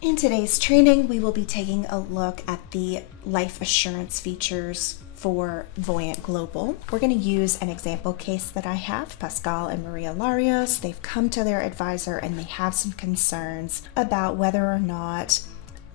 In today's training, we will be taking a look at the life assurance features for Voyant Global. We're going to use an example case that I have, Pascal and Maria Larios. They've come to their advisor and they have some concerns about whether or not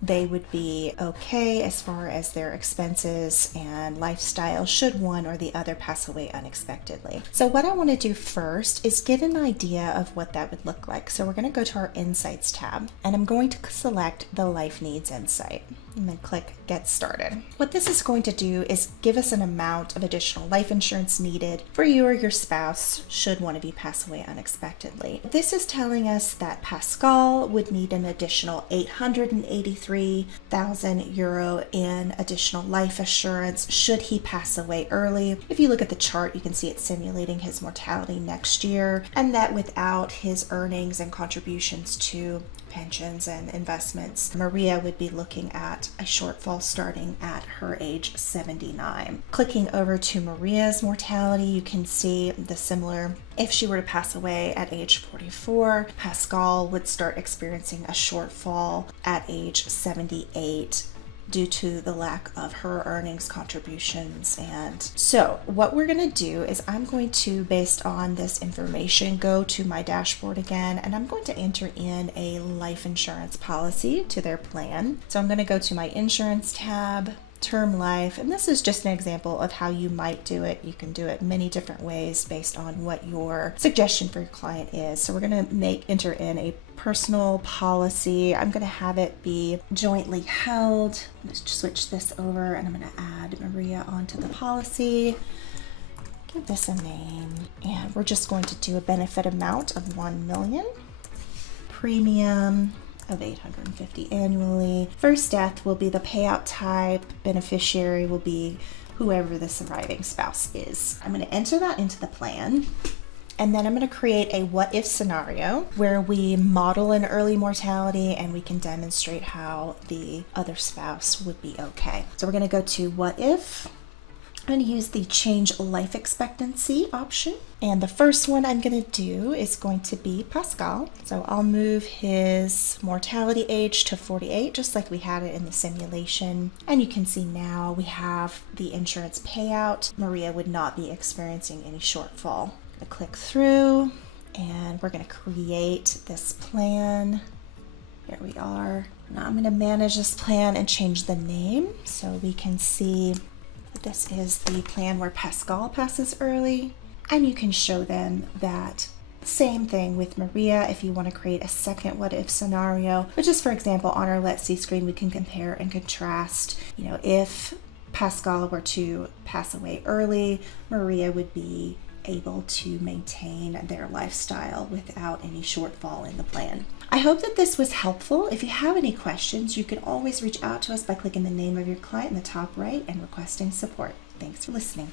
they would be okay as far as their expenses and lifestyle should one or the other pass away unexpectedly. So what I want to do first is get an idea of what that would look like. So we're going to go to our Insights tab and I'm going to select the Life Needs Insight and then click Get Started. What this is going to do is give us an amount of additional life insurance needed for you or your spouse should one of you pass away unexpectedly. This is telling us that Pascal would need an additional 883,000 euro in additional life assurance should he pass away early. If you look at the chart, you can see it's simulating his mortality next year, and that without his earnings and contributions to pensions and investments, Maria would be looking at a shortfall starting at her age 79. Clicking over to Maria's mortality, you can see the similar. If she were to pass away at age 44, Pascal would start experiencing a shortfall at age 78 due to the lack of her earnings contributions. And so what we're going to do is I'm going to, based on this information, go to my dashboard again, and I'm going to enter in a life insurance policy to their plan. So I'm going to go to my insurance tab, term life, and this is just an example of how you might do it. You can do it many different ways based on what your suggestion for your client is. So we're going to enter in a personal policy. I'm going to have it be jointly held. Let's switch this over and I'm going to add Maria onto the policy. Give this a name, and we're just going to do a benefit amount of 1 million, premium of 850 annually. First death will be the payout type. Beneficiary will be whoever the surviving spouse is. I'm going to enter that into the plan. And then I'm going to create a what if scenario where we model an early mortality and we can demonstrate how the other spouse would be okay. So we're going to go to what if. I'm going to use the change life expectancy option. And the first one I'm going to do is going to be Pascal. So I'll move his mortality age to 48, just like we had it in the simulation. And you can see now we have the insurance payout. Maria would not be experiencing any shortfall. I'm going to click through and we're going to create this plan. Here we are. Now I'm going to manage this plan and change the name so we can see this is the plan where Pascal passes early, and you can show them that same thing with Maria if you want to create a second what if scenario, which is, for example, on our Let's See screen, we can compare and contrast. If Pascal were to pass away early, Maria would be able to maintain their lifestyle without any shortfall in the plan. I hope that this was helpful. If you have any questions, you can always reach out to us by clicking the name of your client in the top right and requesting support. Thanks for listening.